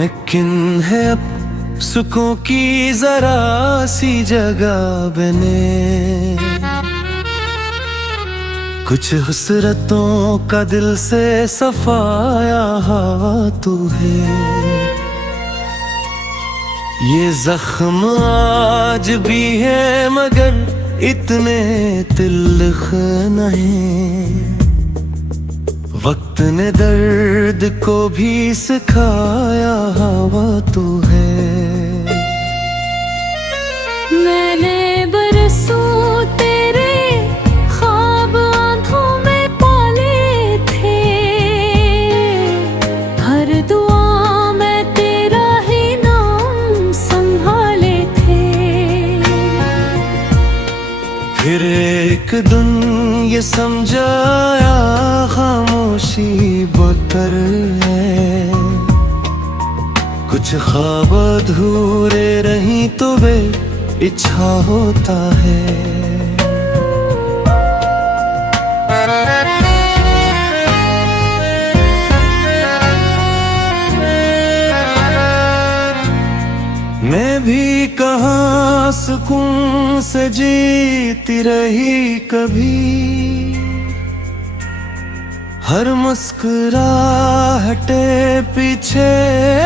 मुमकिन है अब सुकून की जरा सी जगह बने, कुछ हसरतों का दिल से सफाया हवा तू है। ये जख्म आज भी है मगर इतने तिल्ख नहीं, वक्त ने दर्द को भी सिखाया हवा तू है। मैंने बरसों तेरे ख्वाब आंखों में पाले थे, हर दुआ में तेरा ही नाम संभाले थे। फिर एक दिन ये समझाया खामोशी बदतर है, कुछ ख्वाब अधूरे रही तो वे इच्छा होता है। मैं भी कहाँ सुकून से जीती रही कभी, हर मुस्कुराहटे पीछे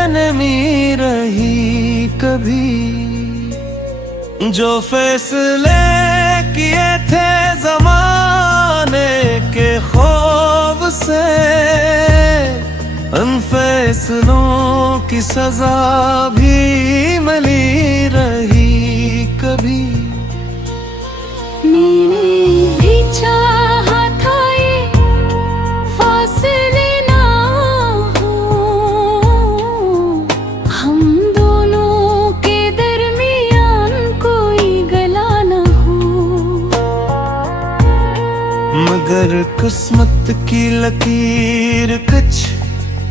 नमी रही कभी। जो फैसले किए थे ज़माने के खौफ से, उन फैसलों की सजा भी मिली रही कभी। मैंने भी चाहा था ये फासले ना हो, हम दोनों के दरमियान कोई गला ना हो। मगर किस्मत की लकीर कुछ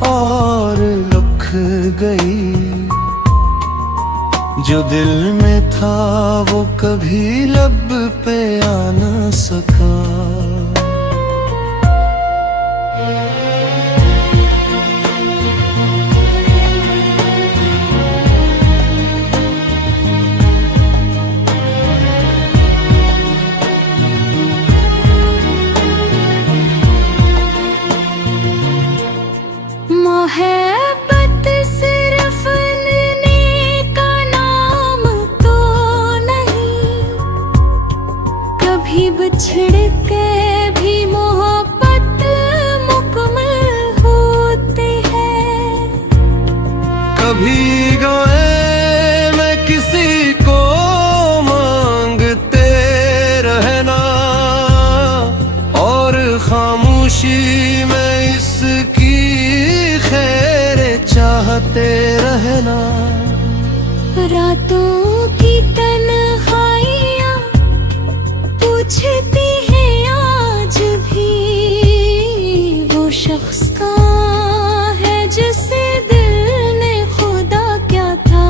और रुक गई, जो दिल में था वो कभी लब पे आ न सका। मोहब्बत सिर्फ लेने का नाम तो नहीं, कभी बिछड़ के भी मोहब्बत मुकम्मल होती है। कभी गए मैं किसी को मांगते रहना, और खामोशी में इसकी खैर चाहते रहना। रातों की तन्हाइयाँ पूछती हैं आज भी, वो शख्स कहाँ है जिसे दिल ने खुदा क्या था।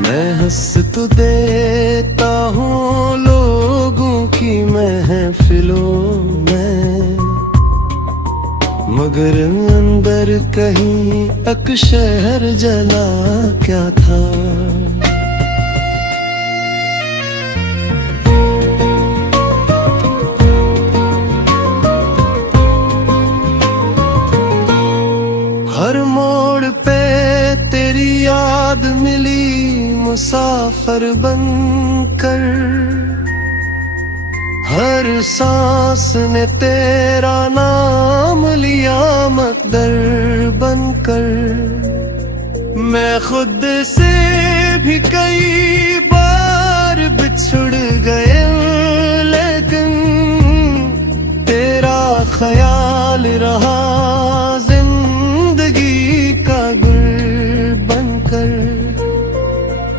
मैं हंस तो देता हूँ लोगों की महफिलों में, मगर अंदर कहीं अकशहर जला क्या था। हर मोड़ पे तेरी याद मिली मुसाफिर बनकर, हर सांस ने तेरा नाम लिया मकदर बनकर। मैं खुद से भी कई बार बिछुड़ गया, लेकिन तेरा ख्याल रहा जिंदगी का गुल बनकर।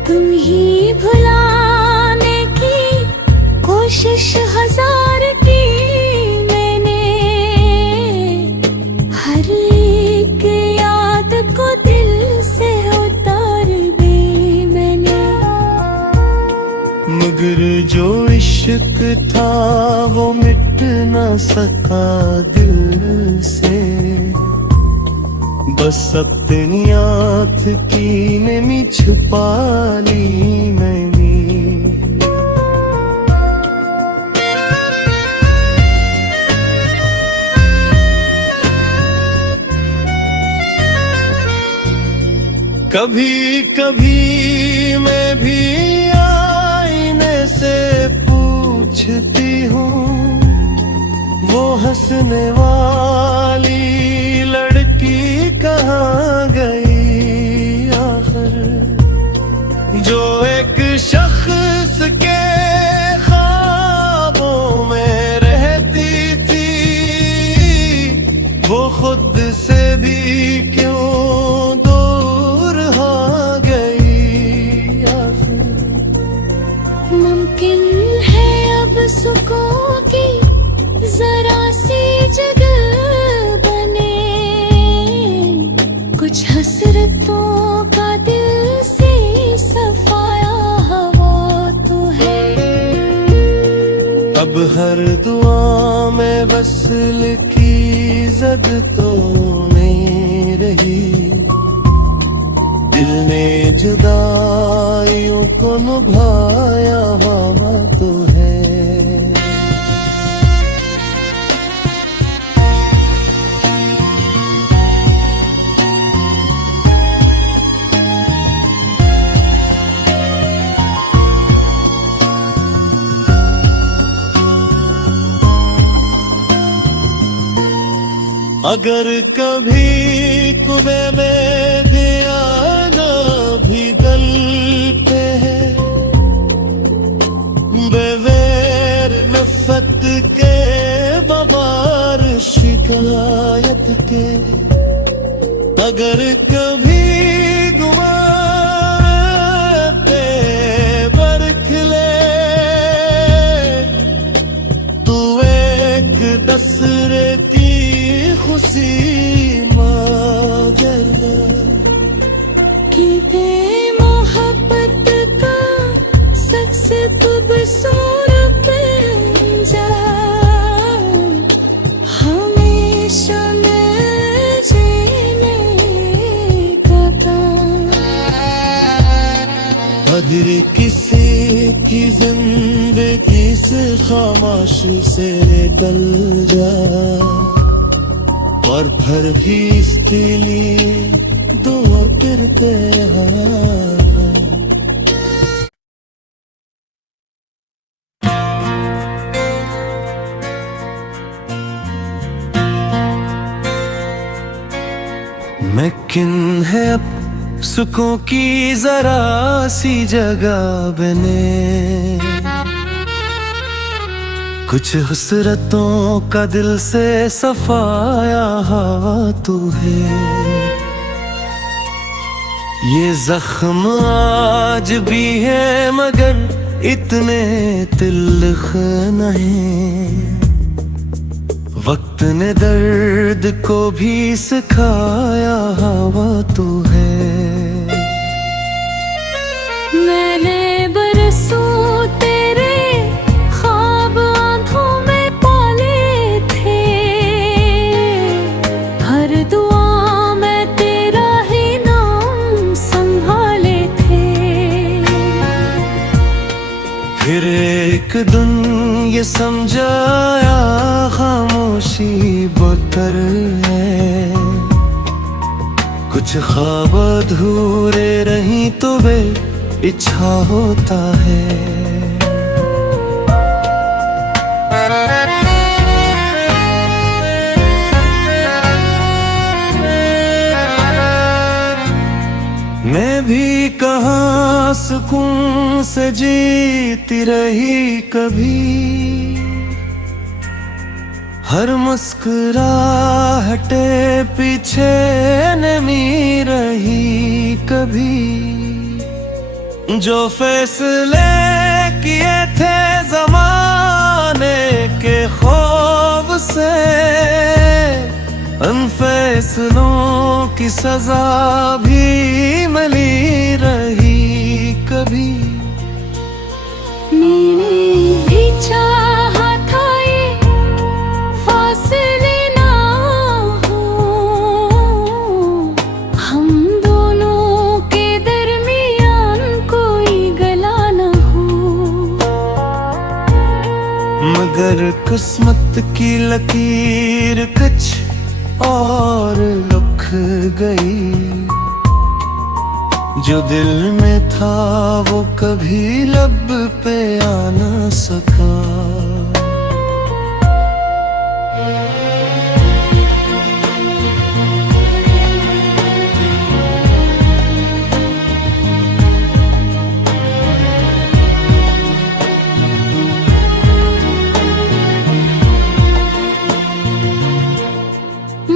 तुम ही भुलाने की कोशिश हजार की मैंने, हर एक याद को दिल से उतार दी मैंने। मगर जो इश्क था वो मिट न सका दिल से, बस अपनी आँख कीने में छुपा ली मैंने। कभी कभी मैं भी आईने से पूछती हूँ, वो हंसने वाली लड़की कहाँ गई आखिर, जो एक शख्स के ख्वाबों में रहती थी, वो खुद से भी क्यों दूर हो गई आखिर। मुमकिन है अब सुकून की जरा सी जगह बने, कुछ हसरतों का दिल से सफाया हवा तो है। अब हर दुआ में वस्ल की जद तो नहीं रही, दिल ने जुदाइयों को निभाया हवा तो है। अगर कभी कुबे में दियाना भी गलते हैं, बेवैर नफरत के बबार शिकायत के, अगर कभी गुमाते बरखले तू एक दसरे की खुशी मगरना कि दे मोहब्बत का शख्स तब सूर बन जा, हमेशा मैं जीने का काम। अगर किसी की जिंदगी से खामोशी से निकल जा, और फिर भी इसके लिए दुआ करते हैं। मैं किन है अब सुकून की जरा सी जगह बने, कुछ हसरतों का दिल से सफाया हवा तू है। ये जख्म आज भी है मगर इतने तिल्ख नहीं, वक्त ने दर्द को भी सिखाया हवा तू है। मैंने बरसों तेरे ख्वाब आंखों में पाले थे, हर दुआ में तेरा ही नाम संभाले थे। फिर एक दिन ये समझाया खामोशी बदतर है, कुछ ख्वाब अधूरे रही तो वे इच्छा होता है। मैं भी कहाँ सुकून से जीती रही कभी, हर मुस्कुराहटे पीछे नमी रही कभी। जो फैसले किए थे ज़माने के खौफ से, उन फैसलों की सजा भी मिली रही कभी। मैंने भी चाहा था ये फासले ना हो, किस्मत की लकीर कुछ और रुक गई। जो दिल में था वो कभी लब पे आ न सका।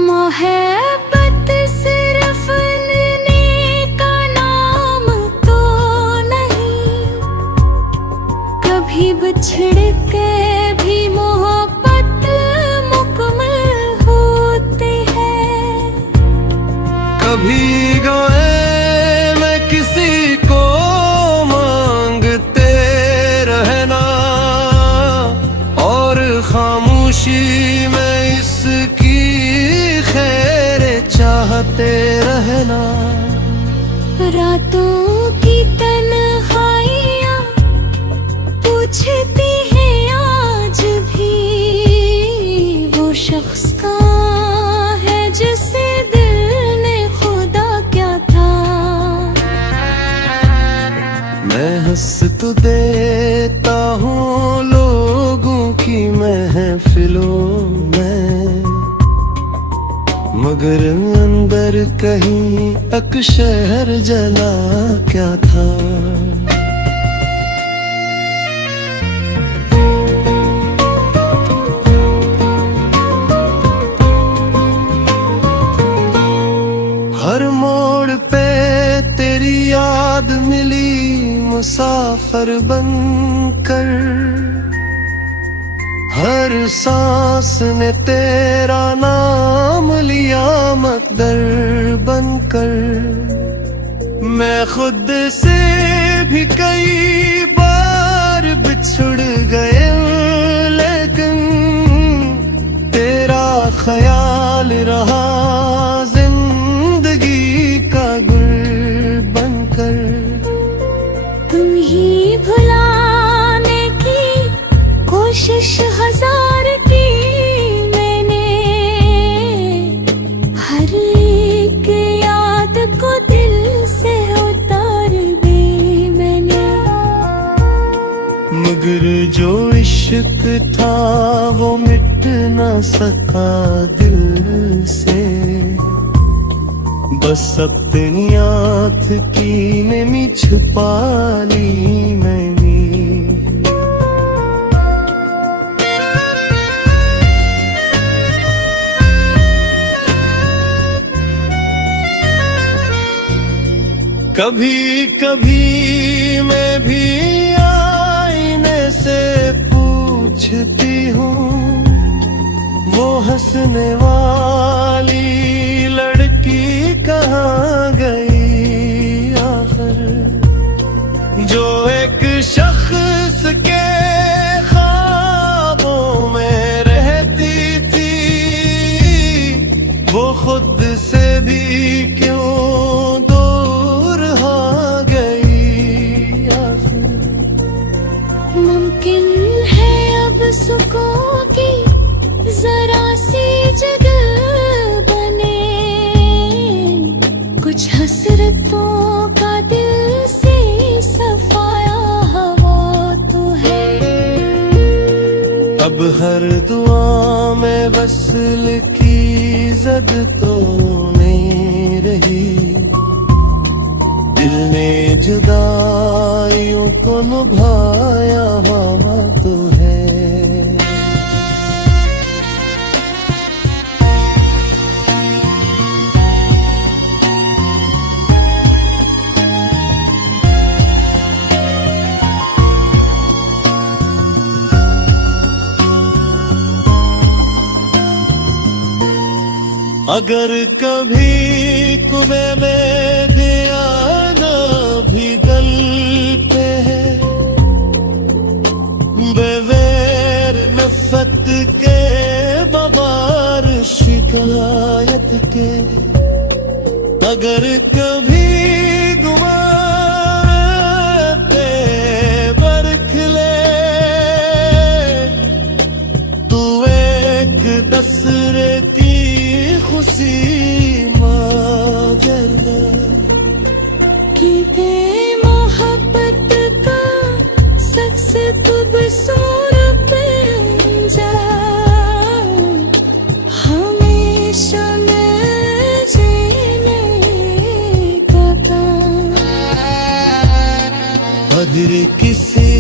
मोहब्बत सिर्फ लेने का नाम तो नहीं, कभी बिछड़ के भी मोहब्बत मुकम्मल होती है। कभी गए मैं किसी को मांगते रहना, और खामोशी में इसकी खैर चाहते रहना। रातों की तन्हाइयाँ पूछती हैं आज भी, वो शख्स कहाँ है जिसे दिल ने खुदा क्या था। मैं हंस तो देता हूँ लोगों की महफिलों में, मगर अंदर कहीं अकशहर जला क्या था। हर मोड़ पे तेरी याद मिली मुसाफिर बनकर, हर सांस ने तेरा नाम लिया मकदर बनकर। मैं खुद से भी कई बार बिछुड़ गए, लेकिन तेरा ख्याल रहा जिंदगी का गुल बनकर। तुम ही भुलाने की कोशिश हजार की मैंने, हर एक याद को दिल से उतार दी मैंने। मगर जो इश्क था वो मिट न सका दिल से, बस अपनी आँख की नमी छुपा ली मैंने। कभी कभी मैं भी आईने से पूछती हूँ, वो हंसने वाली लड़की कहाँ गई आखिर, जो एक शख्स के ख्वाबों में रहती थी। वो खुद से भी क्यों दूर हो गई आखिर। मुमकिन है अब सुकून की जरा सी जगह बने, कुछ हसरतों का दिल से सफाया हवा तो है। अब हर दुआ में वस्ल की जद तो नहीं रही, दिल ने जुदाइयों को निभाया हवा तो है। अगर कभी कुबे में धियाना भी गल पे है, बेवैर नफरत के बबार शिकायत के, अगर कभी गुमा पे बरख ले हंसी मगर कि दे मोहब्बत का सक्स तुब सूर पे जा हमेशा मैं जीने का काम। अगर किसी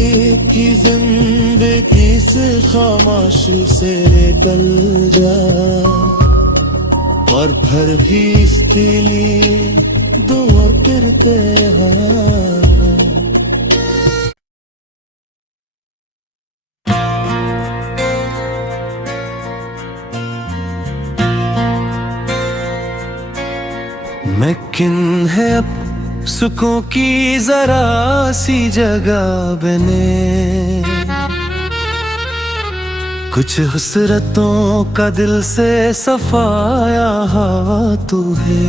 की जिंदगी से खामोशी से निकल जा और फिर भी इसके लिए दुआ करते हैं। मैं किन है अब सुखों की जरा सी जगह बने, कुछ हसरतों का दिल से सफाया तू है।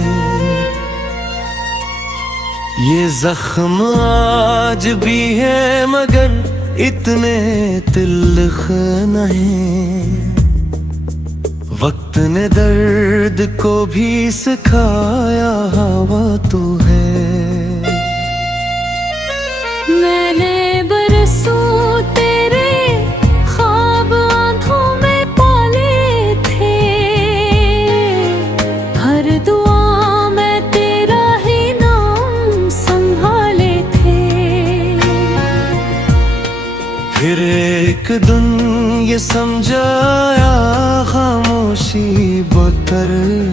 ये जख्म आज भी है मगर इतने तिल्ख नहीं, वक्त ने दर्द को भी सिखाया हवा तू है। मैंने बरसों तेरे ख्वाब आंखों में पाले थे, हर दुआ में तेरा ही नाम संभाले थे। फिर एक दिन ये समझाया खामोशी बदतर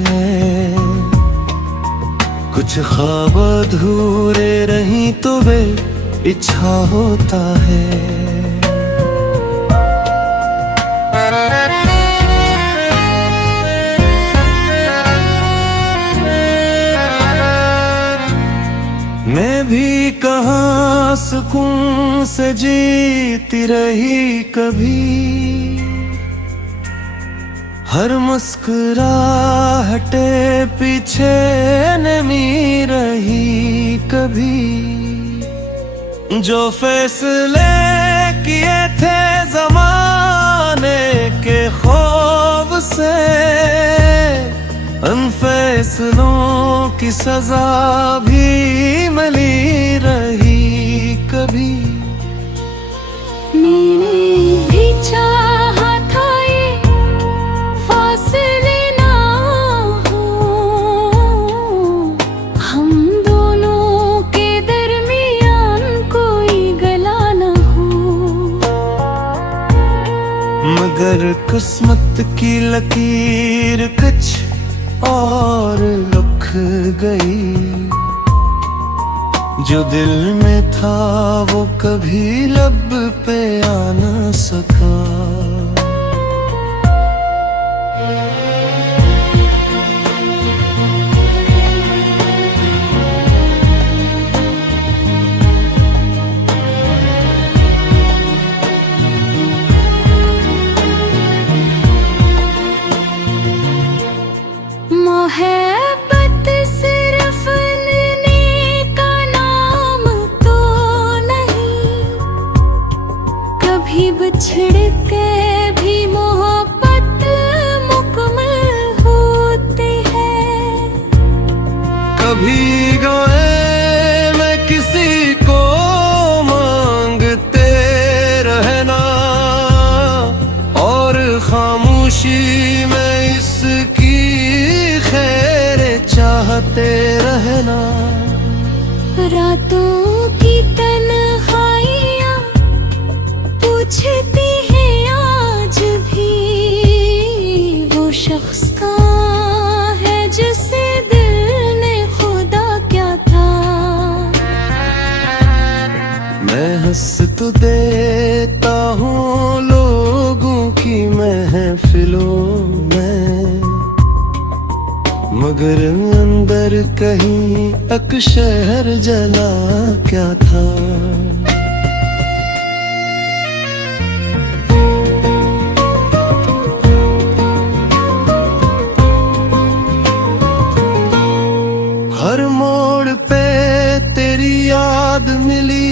है, कुछ ख्वाब अधूरे रही तो वे इच्छा होता है। मैं भी कहाँ सुकून से जीती रही कभी, हर मुस्कुराहटे पीछे नमी रही कभी। जो फैसले किए थे ज़माने के खौफ से, उन फैसलों की सजा भी मिली रही कभी। मैंने भी चाहा था ये फासले ना हो, हम दोनों के दरमियान कोई गला ना हो। मगर किस्मत की लकीर कुछ और रुक गई, जो दिल में था वो कभी लब पे आ न सका। मोहब्बत सिर्फ लेने का नाम तो नहीं, कभी बिछड़ के भी मोहब्बत मुकम्मल होती है। कभी गए मैं किसी को मांगते रहना, और खामोशी में इसकी खैर चाहते रहना। रातों की तन्हाइयाँ पूछती हैं आज भी, वो शख्स कहाँ है जिसे दिल ने खुदा क्या था। मैं हंस तो देता हूँ लोगों की महफिलों में, मगर अंदर कहीं अकशहर जला क्या था। हर मोड़ पे तेरी याद मिली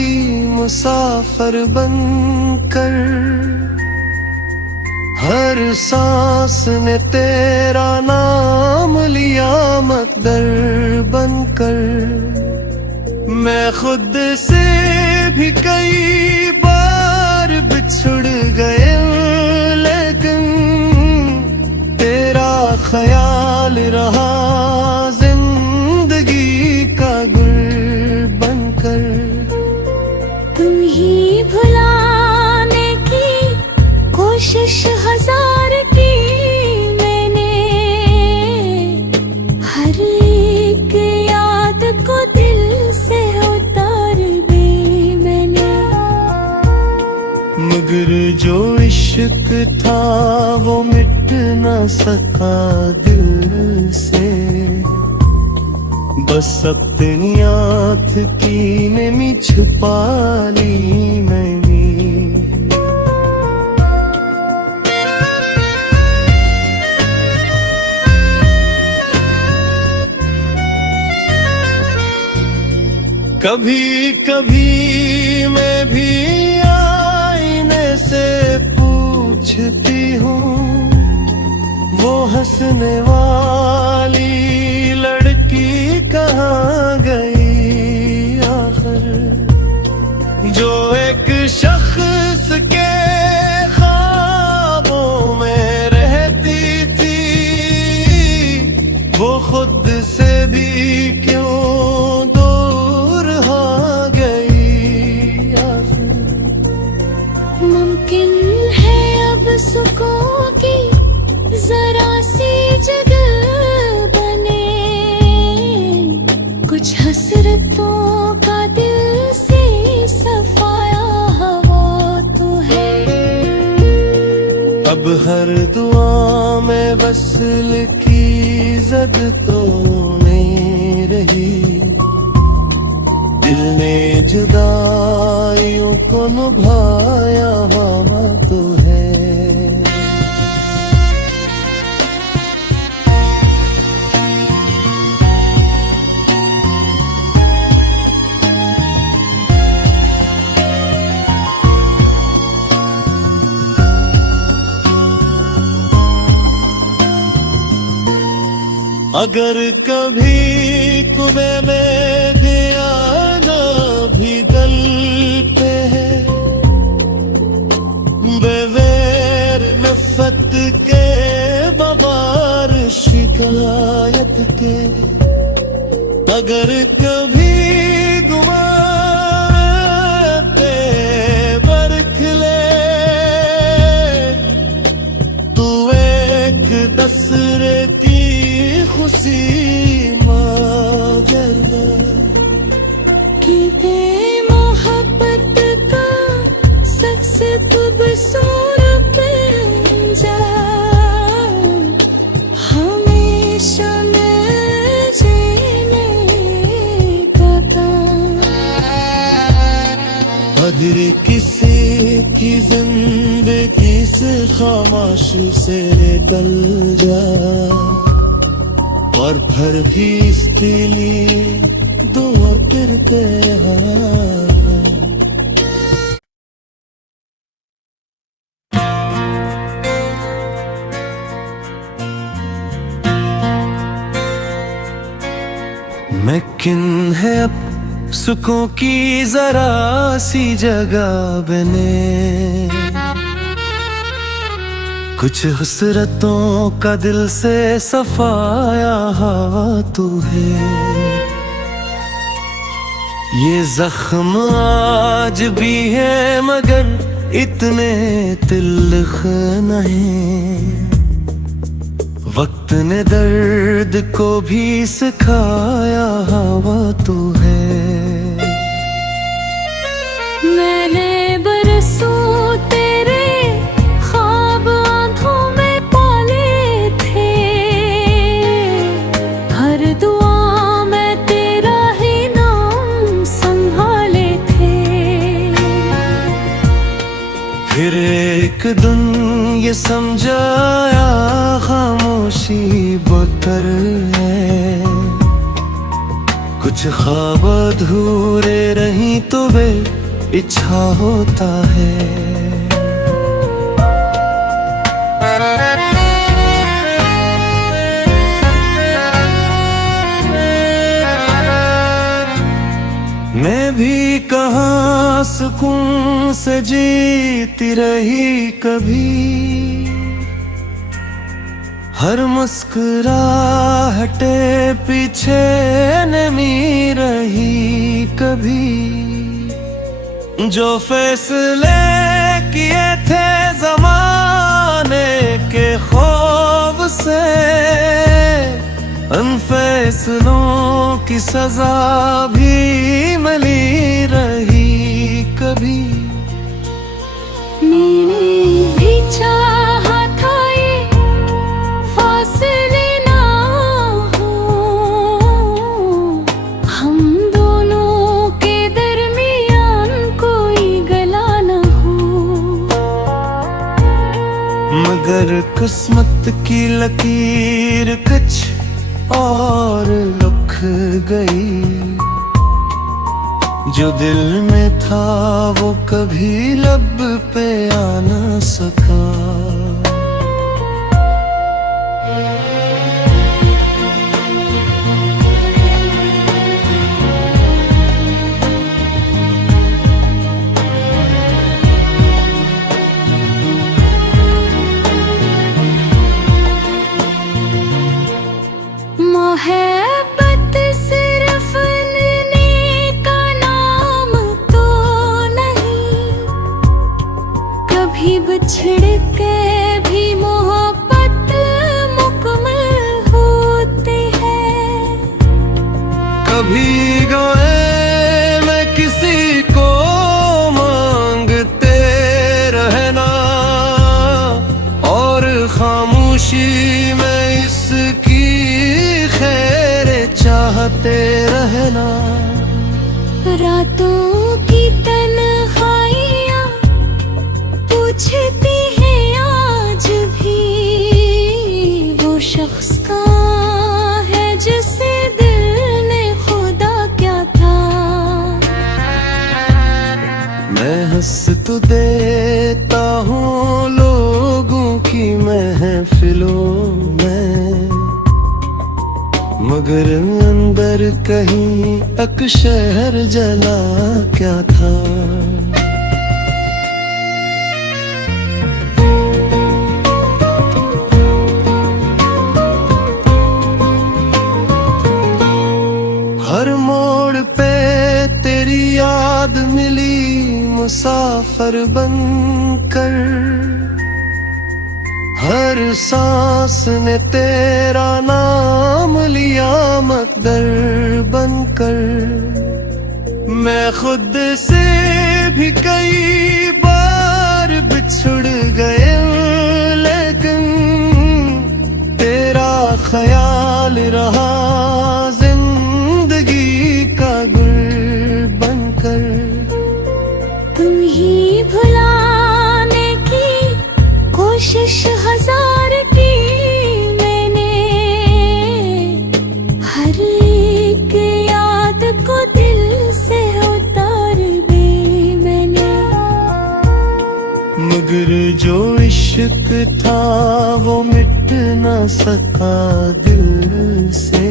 मुसाफिर बनकर, हर सांस ने तेरा नाम लिया मकदर बनकर। मैं खुद से भी कई बार बिछुड़ गए, लेकिन तेरा ख्याल रहा जिंदगी का गुल बनकर। तुम ही भुलाने की कोशिश हजार की मैंने, हर एक याद को दिल से उतार दी मैंने। मगर जो इश्क था वो मिट न सका दिल से, बस अपनी आँख की नमी छुपा ली मैंने। कभी कभी मैं भी आईने से पूछती हूँ, वो हंसने वाली लड़की कहाँ गई आखिर, जो एक शख्स के ख्वाबों में रहती थी। वो खुद से भी क्यों दूर हो गई आखिर। मुमकिन है अब सुकून की जरा सी जगह बने, कुछ हसरतों का दिल से सफाया हवा तो है। अब हर दुआ में वसल की जद तो नहीं रही, दिल ने जुदाइयों को निभाया हवा तो है। अगर कभी कुबे में गया ना भी गल पे है, बेवैर नफरत के बबार शिकायत के। अगर कभी गुमा पे बरखले, तू एक दसरे की खुशी मगर कि दे मोहब्बत का शख्स तब सूर पे जा, हमेशा मैं जीने का था। अगर किसी की जिंदगी से खामोशी से निकल जा, और फिर भी इसके लिए दुआ करते हैं। मैं किन है अब सुखों की जरा सी जगह बने, कुछ हसरतों का दिल से सफाया हवा तू है। ये जख्म आज भी है मगर इतने तिल्ख नहीं, वक्त ने दर्द को भी सिखाया हवा तू है। मैंने बरसों तेरे ख्वाब आंखों में पाले थे, हर दुआ में तेरा ही नाम संभाले थे। फिर एक दिन ये समझाया खामोशी बतर है, कुछ ख्वाब अधूरे रही तो वे इच्छा होता है। कहाँ सुकून से जीती रही कभी, हर मुस्कुराहटे पीछे नमी रही कभी। जो फैसले किए थे ज़माने के खौफ से, उन फैसलों की सजा भी मिली रही कभी। मैंने भी चाहा था ये फासले ना हो, हम दोनों के दरमियान कोई गला ना हो। मगर किस्मत की लकीर कुछ और रुक गई, जो दिल में था वो कभी लब पे आ न सका। मोहब्बत सिर्फ लेने का नाम तो नहीं, कभी बिछड़ के भी मोहब्बत मुकम्मल होती है। कभी गए मैं किसी को मांगते रहना, और खामोशी में इसकी खैर चाहते रहना। रातों की तन्हाइयाँ पूछती हैं आज भी, वो शख्स कहाँ है जिसे दिल ने खुदा क्या था। मैं हंस तो देता हूँ लोगों की महफिलों में, मगर अंदर कहीं अकशहर जला क्या था। हर मोड़ पे तेरी याद मिली मुसाफिर बनकर, हर सांस ने तेरा नाम लिया मकदर बनकर। मैं खुद से भी कई बार बिछुड़ गए, लेकिन तेरा ख्याल रहा जिंदगी का गुल बनकर। तुम ही भुलाने की कोशिश हजार की मैंने, हर एक याद को दिल से उतार दी मैंने। मगर जो इश्क था वो मिट न सका दिल से,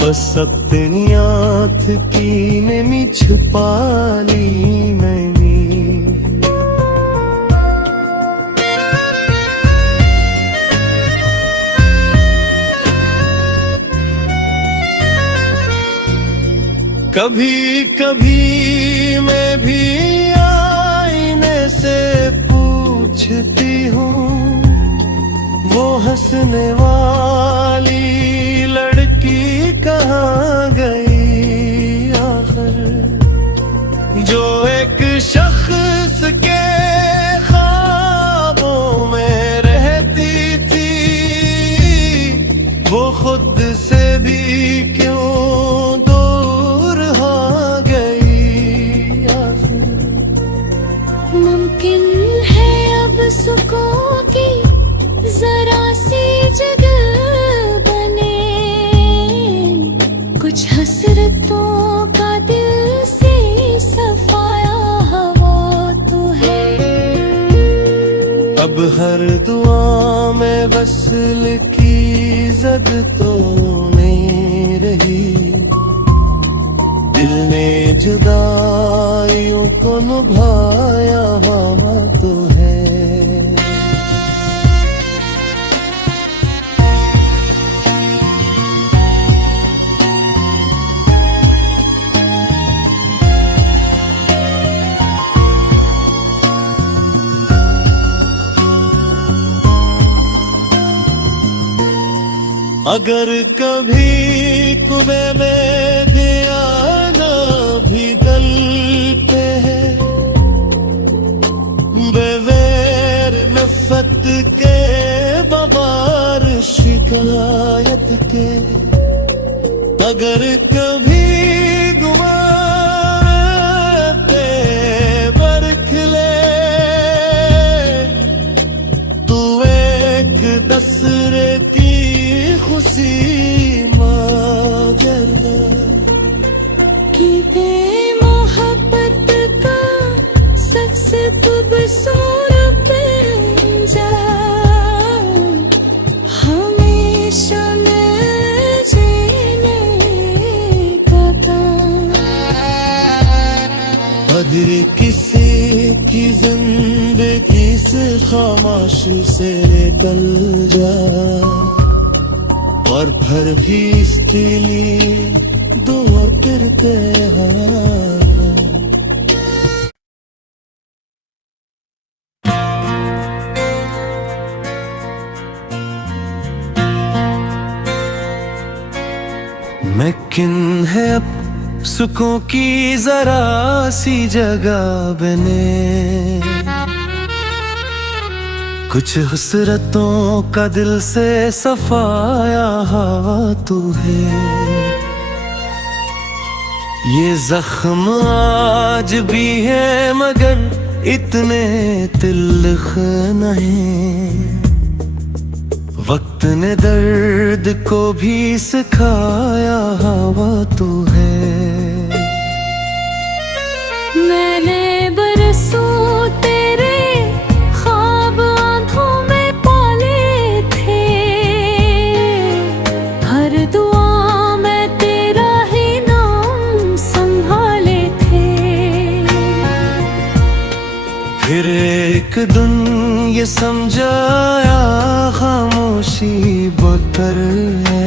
बस अपनी आँख की नमी छुपा ली मैंने। कभी कभी मैं भी आईने से पूछती हूँ, वो हंसने वाली लड़की कहाँ गई आखिर, जो एक शख्स के ख्वाबों में रहती थी, वो खुद से भी क्यों दूर हो गई आखिर। मुमकिन है अब सुकून की जरा सी जगह बने, कुछ हसरतों का दिल से सफाया हवा तो है। अब हर दुआ में वस्ल की जद तो नहीं रही, दिल ने जुदाइयों को निभाया हवा तो है। अगर कभी कुएं में गया ना भी गलते हैं, बेवैर नफरत के बबार शिकायत के, अगर कभी गुमाते बरखले तू एक दसरे की खुशी मगर कि बे मोहब्बत का शख्स खूबसूर पिंजा हमेशा मैं जीने का था। अगर किसी की जिंदगी से खामोशी से निकल जा और फिर भी इसके लिए दुआ करते हैं। मैं किन है अब सुखों की जरा सी जगह बने, कुछ हसरतों का दिल से सफाया हवा तू है। ये जख्म आज भी है मगर इतने तिल्ख नहीं, वक्त ने दर्द को भी सिखाया हवा तू है। मैंने बरसों तेरे ख्वाब आंखों में पाले थे, हर दुआ में तेरा ही नाम संभाले थे। फिर एक दिन ये समझाया खामोशी बदतर है,